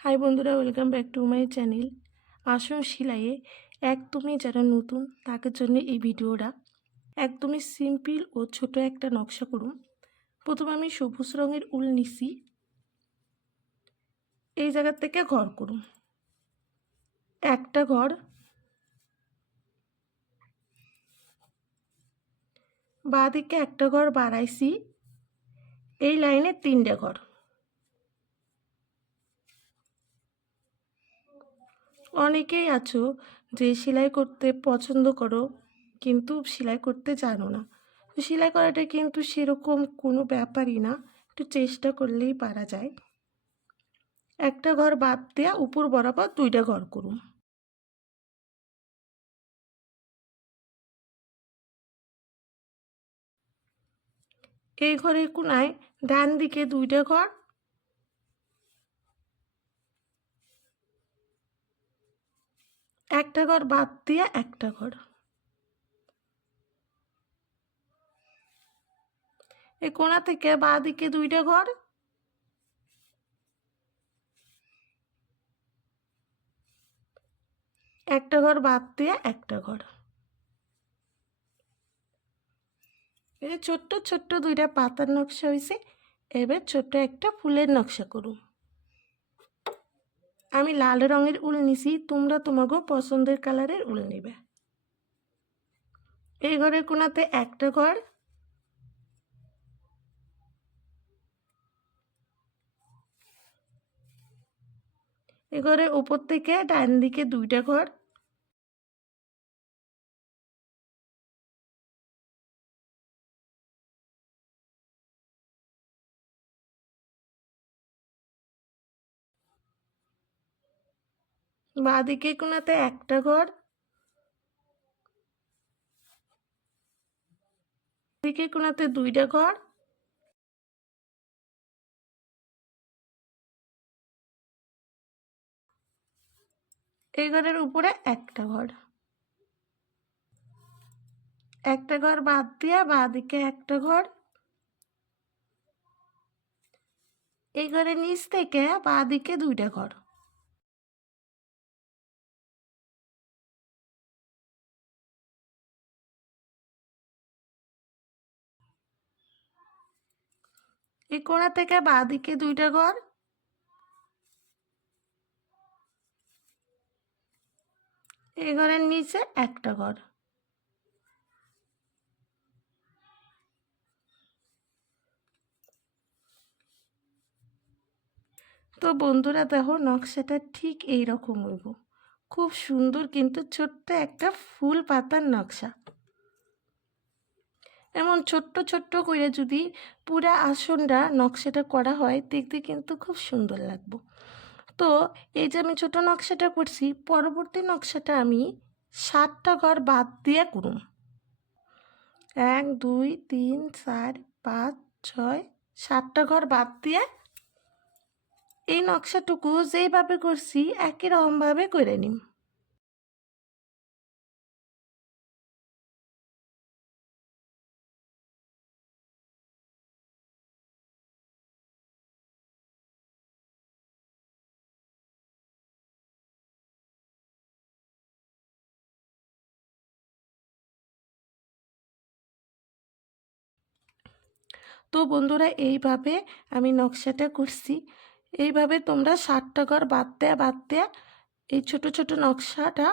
High বন্ধুরা, welcome back to my channel আসন সেলাইয়ে। একদমই যারা নতুন তাদের জন্য এই ভিডিওটা। একদমই সিম্পল ও ছোট একটা নকশা করুন। প্রথমে আমি সবুজ রঙের উল নিছি, এই জায়গা থেকে ঘর করুন একটা ঘর, বাঁ দিকে একটা ঘর বাড়াইছি, এই লাইনে 3টে ঘর। অনেকেই আছো যে সেলাই করতে পছন্দ করো কিন্তু সেলাই করতে জানো না। তো সেলাই করাটা কিন্তু সেরকম কোনো ব্যাপারই না, একটু চেষ্টা করলেই পারা যায়। একটা ঘর বাদ দেয়া উপর বরাবর 2টে ঘর করুন। এই ঘরের কোনায় ডান দিকে 2টে ঘর, একটা ঘর বাদ দিয়ে একটা ঘর। এই কোণা থেকে বাঁ দিকে 2টে ঘর, একটা ঘর বাদ দিয়ে একটা ঘর। এই ছোট্ট ছোট্ট 2টা পাতার নকশা হয়েছে। এবার ছোট্ট একটা ফুলের নকশা করুন। আমি লাল রঙের উল নিছি, তোমরা তোমাকে পছন্দের কালারের উল নেবে। এই ঘরের কোণাতে একটা ঘর, এই ঘরের উপর থেকে ডান দিকে 2টে ঘর, বাঁ দিকে কোণাতে একটা ঘর, দিকে কোণাতে 2টে ঘর, এই ঘরের উপরে একটা ঘর। একটা ঘর বাদ দিয়ে বাঁ দিকে একটা ঘর, এই ঘরের নিচ থেকে বাঁ দিকে 2টে ঘর। এই কোণা থেকে বাঁ দিকে 2টে ঘর, এই ঘরের নিচে একটা ঘর। তো বন্ধুরা দেখো, নকশাটা ঠিক এই রকম হইব। খুব সুন্দর কিন্তু ছোট্ট একটা ফুল পাতার নকশা। এমন ছোট্ট ছোট্ট করে যদি পুরা আসনটা নকশাটা করা হয়, দেখতে কিন্তু খুব সুন্দর লাগবে। তো এই যে আমি ছোট নকশাটা করছি, পরবর্তী নকশাটা আমি 7টা ঘর বাদ দিয়ে করুন। 1 2 3 4 5 6 7টা ঘর বাদ দিয়ে এই নকশাটুকু যেইভাবে করছি একই রকমভাবে করে নিন। তো বন্ধুরা, এইভাবে আমি নকশাটা করছি। এইভাবে তোমরা 7টা ঘর বাদ দেয়া এই ছোট ছোট নকশাটা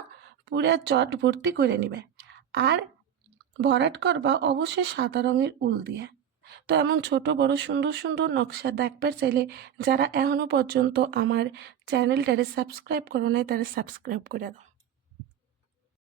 পুরো চট ভর্তি করে নিবে। আর ভরাট করবা অবশ্যই সাদা রঙের উল দিয়ে। তো এমন ছোট বড় সুন্দর সুন্দর নকশা দেখবার চাইলে যারা এখনও পর্যন্ত আমার চ্যানেলটারে সাবস্ক্রাইব করো নাই, তারা সাবস্ক্রাইব করে দাও।